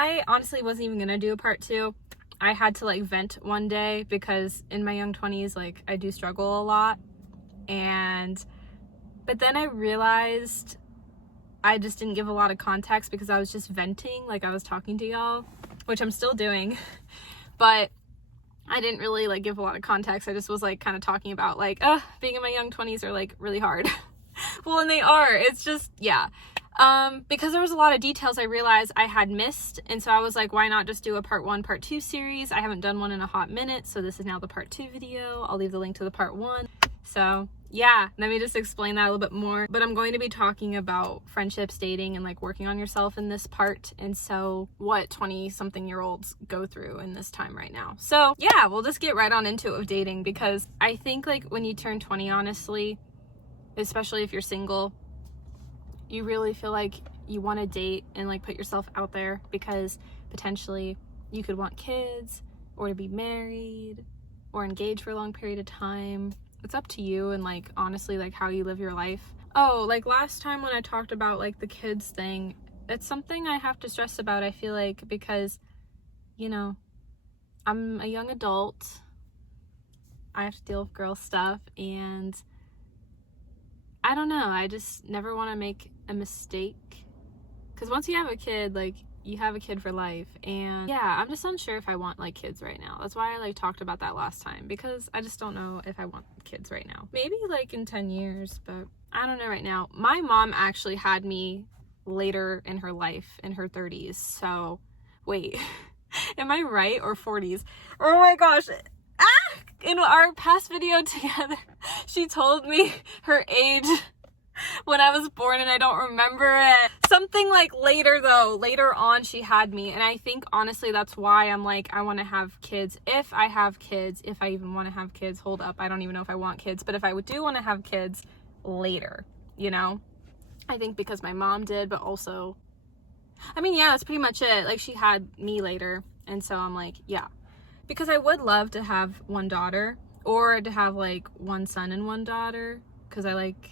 I honestly wasn't even gonna do a part 2. I had to like vent one day because in my young 20s, like I do struggle a lot. But then I realized I just didn't give a lot of context because I was just venting, like I was talking to y'all, which I'm still doing, but I didn't really like give a lot of context. I just was like kind of talking about like, being in my young 20s are like really hard. Well, and they are. It's just, yeah. Because there was a lot of details I realized I had missed, and so I was like, why not just do a part 1, part 2 series? I haven't done one in a hot minute, so this is now the part 2 video. I'll leave the link to the part 1. So yeah, let me just explain that a little bit more. But I'm going to be talking about friendships, dating, and like working on yourself in this part, and so what 20-something-year-olds go through in this time right now. So yeah, we'll just get right on into it with dating, because I think like when you turn 20, honestly, especially if you're single, you really feel like you want to date and like put yourself out there, because potentially you could want kids or to be married or engaged for a long period of time. It's up to you, and like honestly like how you live your life. Oh, like last time when I talked about like the kids thing, it's something I have to stress about, I feel like, because you know, I'm a young adult, I have to deal with girl stuff, and I don't know, I just never want to make a mistake, because once you have a kid, like you have a kid for life. And yeah, I'm just unsure if I want like kids right now. That's why I like talked about that last time, because I just don't know if I want kids right now. Maybe like in 10 years, but I don't know right now. My mom actually had me later in her life, in her 30s. So wait, am I right, or 40s? Oh my gosh. In our past video together, she told me her age when I was born, and I don't remember it. Something like later though, later on she had me, and I think honestly that's why I'm like, I want to have kids. If I have kids, if I even want to have kids, hold up, I don't even know if I want kids, but if I do want to have kids later, you know, I think because my mom did, but also, I mean, yeah, that's pretty much it. Like she had me later, and so I'm like, yeah. Because I would love to have one daughter, or to have like one son and one daughter, because I like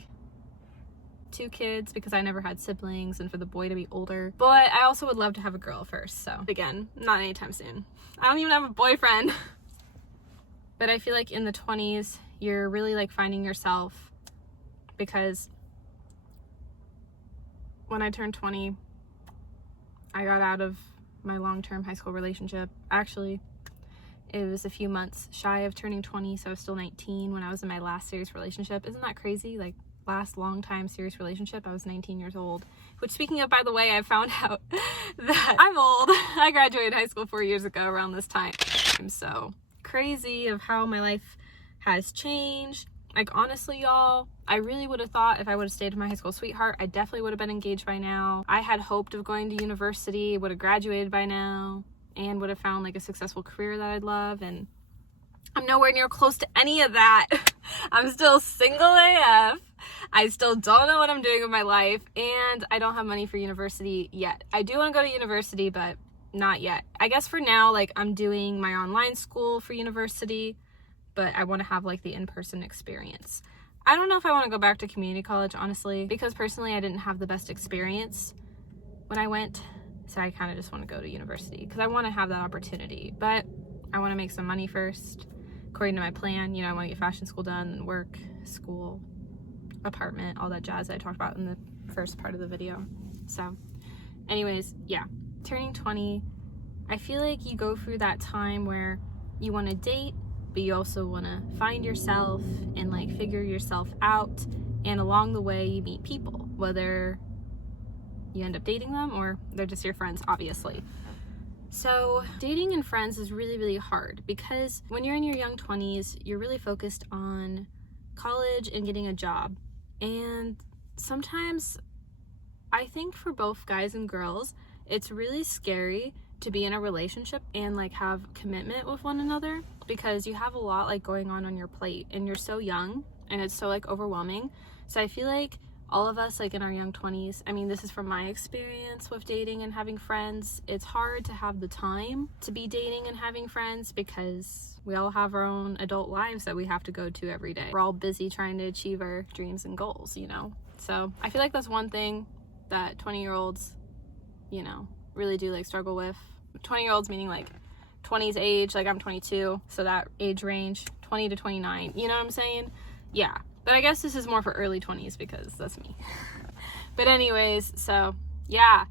2 kids, because I never had siblings, and for the boy to be older. But I also would love to have a girl first, so again, not anytime soon. I don't even have a boyfriend. But I feel like in the 20s, you're really like finding yourself, because when I turned 20, I got out of my long-term high school relationship. Actually, it was a few months shy of turning 20, so I was still 19 when I was in my last serious relationship. Isn't that crazy? Like, last long time serious relationship, I was 19 years old. Which, speaking of, by the way, I found out that I'm old. I graduated high school 4 years ago around this time. I'm so crazy of how my life has changed. Like, honestly, y'all, I really would have thought if I would have stayed with my high school sweetheart, I definitely would have been engaged by now. I had hoped of going to university, would have graduated by now, and would have found like a successful career that I'd love, and I'm nowhere near close to any of that. I'm still single AF. I still don't know what I'm doing with my life, and I don't have money for university yet. I do want to go to university, but not yet. I guess for now, like, I'm doing my online school for university, but I want to have like the in-person experience. I don't know if I want to go back to community college, honestly, because personally I didn't have the best experience when I went. So I kind of just want to go to university because I want to have that opportunity, but I want to make some money first, according to my plan. You know, I want to get fashion school done, and work, school, apartment, all that jazz that I talked about in the first part of the video. So anyways, yeah, turning 20, I feel like you go through that time where you want to date, but you also want to find yourself and like figure yourself out, and along the way you meet people, whether you end up dating them or they're just your friends, obviously. So dating and friends is really, really hard, because when you're in your young 20s, you're really focused on college and getting a job. And sometimes I think for both guys and girls, it's really scary to be in a relationship and like have commitment with one another, because you have a lot like going on your plate, and you're so young and it's so like overwhelming. So I feel like all of us, like in our young 20s, I mean, this is from my experience with dating and having friends, it's hard to have the time to be dating and having friends, because we all have our own adult lives that we have to go to every day. We're all busy trying to achieve our dreams and goals, you know? So I feel like that's one thing that 20-year-olds, you know, really do like struggle with. 20-year-olds meaning like 20s age, like I'm 22, so that age range, 20 to 29, you know what I'm saying? Yeah, but I guess this is more for early 20s because that's me. But anyways, so yeah,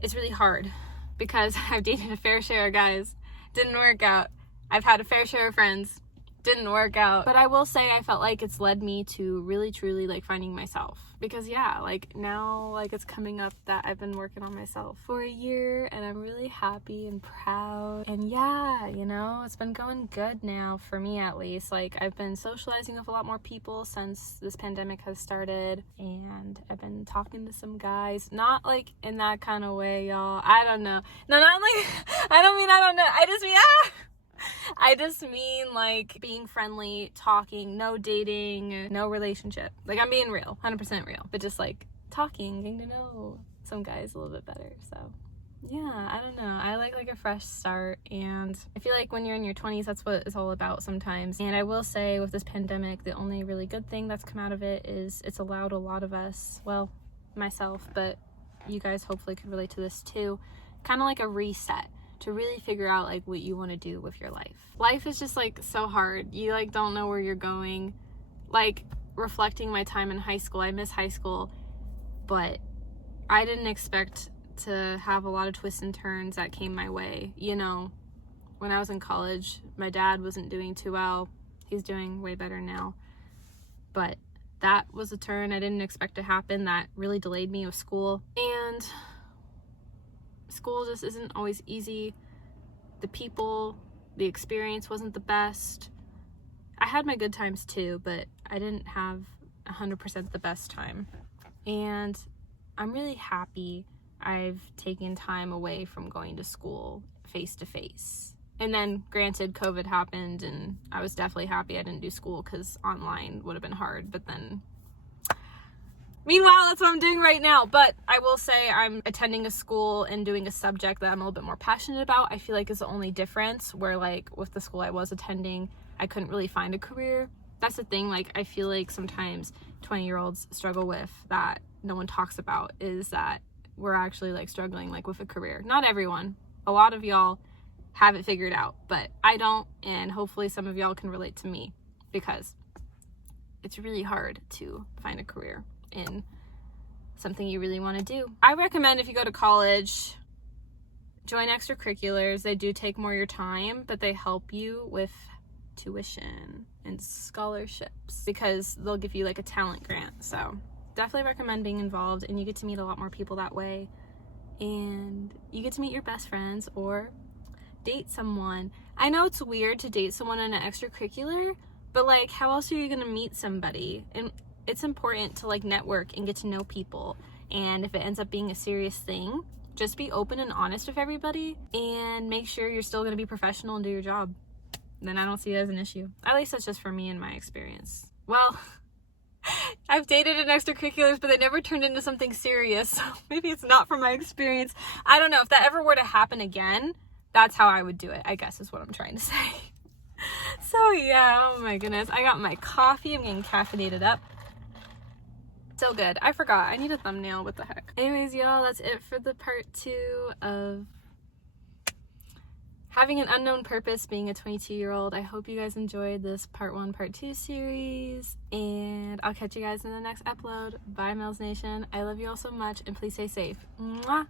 it's really hard because I've dated a fair share of guys, didn't work out. I've had a fair share of friends, didn't work out. But I will say I felt like it's led me to really truly like finding myself, because yeah, like now like it's coming up that I've been working on myself for a year and I'm really happy and proud. And yeah, you know, it's been going good now for me, at least. Like I've been socializing with a lot more people since this pandemic has started, and I've been talking to some guys, not like in that kind of way, y'all. I don't know. No, not like I don't know. I just mean like being friendly, talking, no dating, no relationship. Like I'm being real, 100% real, but just like talking, getting to know some guys a little bit better. So yeah, I don't know. I like a fresh start, and I feel like when you're in your 20s, that's what it's all about sometimes. And I will say with this pandemic, the only really good thing that's come out of it is it's allowed a lot of us, well, myself, but you guys hopefully could relate to this too, kind of like a reset to really figure out like what you want to do with your life. Life is just like so hard. You like don't know where you're going. Like reflecting my time in high school, I miss high school, but I didn't expect to have a lot of twists and turns that came my way. You know, when I was in college, my dad wasn't doing too well. He's doing way better now. But that was a turn I didn't expect to happen that really delayed me with school. And school just isn't always easy. The people, the experience wasn't the best. I had my good times too, but I didn't have 100% the best time. And I'm really happy I've taken time away from going to school face to face. And then granted, COVID happened, and I was definitely happy I didn't do school because online would have been hard. But then meanwhile, that's what I'm doing right now. But I will say I'm attending a school and doing a subject that I'm a little bit more passionate about. I feel like is the only difference, where like with the school I was attending, I couldn't really find a career. That's the thing, like I feel like sometimes 20-year-olds struggle with that no one talks about, is that we're actually like struggling like with a career. Not everyone. A lot of y'all have it figured out, but I don't, and hopefully some of y'all can relate to me, because it's really hard to find a career in something you really want to do. I recommend if you go to college, join extracurriculars. They do take more of your time, but they help you with tuition and scholarships because they'll give you like a talent grant. So definitely recommend being involved, and you get to meet a lot more people that way, and you get to meet your best friends or date someone. I know it's weird to date someone in an extracurricular, but like how else are you gonna meet somebody? And it's important to like network and get to know people, and if it ends up being a serious thing, just be open and honest with everybody and make sure you're still gonna be professional and do your job. Then I don't see it as an issue. At least that's just for me and my experience. Well, I've dated in extracurriculars, but they never turned into something serious, so maybe it's not from my experience. I don't know. If that ever were to happen again, that's how I would do it, I guess is what I'm trying to say. So yeah, oh my goodness. I got my coffee. I'm getting caffeinated up. So good. I forgot. I need a thumbnail. What the heck? Anyways, y'all, that's it for the part 2 of having an unknown purpose being a 22-year-old. I hope you guys enjoyed this part 1, part 2 series, and I'll catch you guys in the next upload. Bye, Mels Nation. I love you all so much, and please stay safe. Mwah!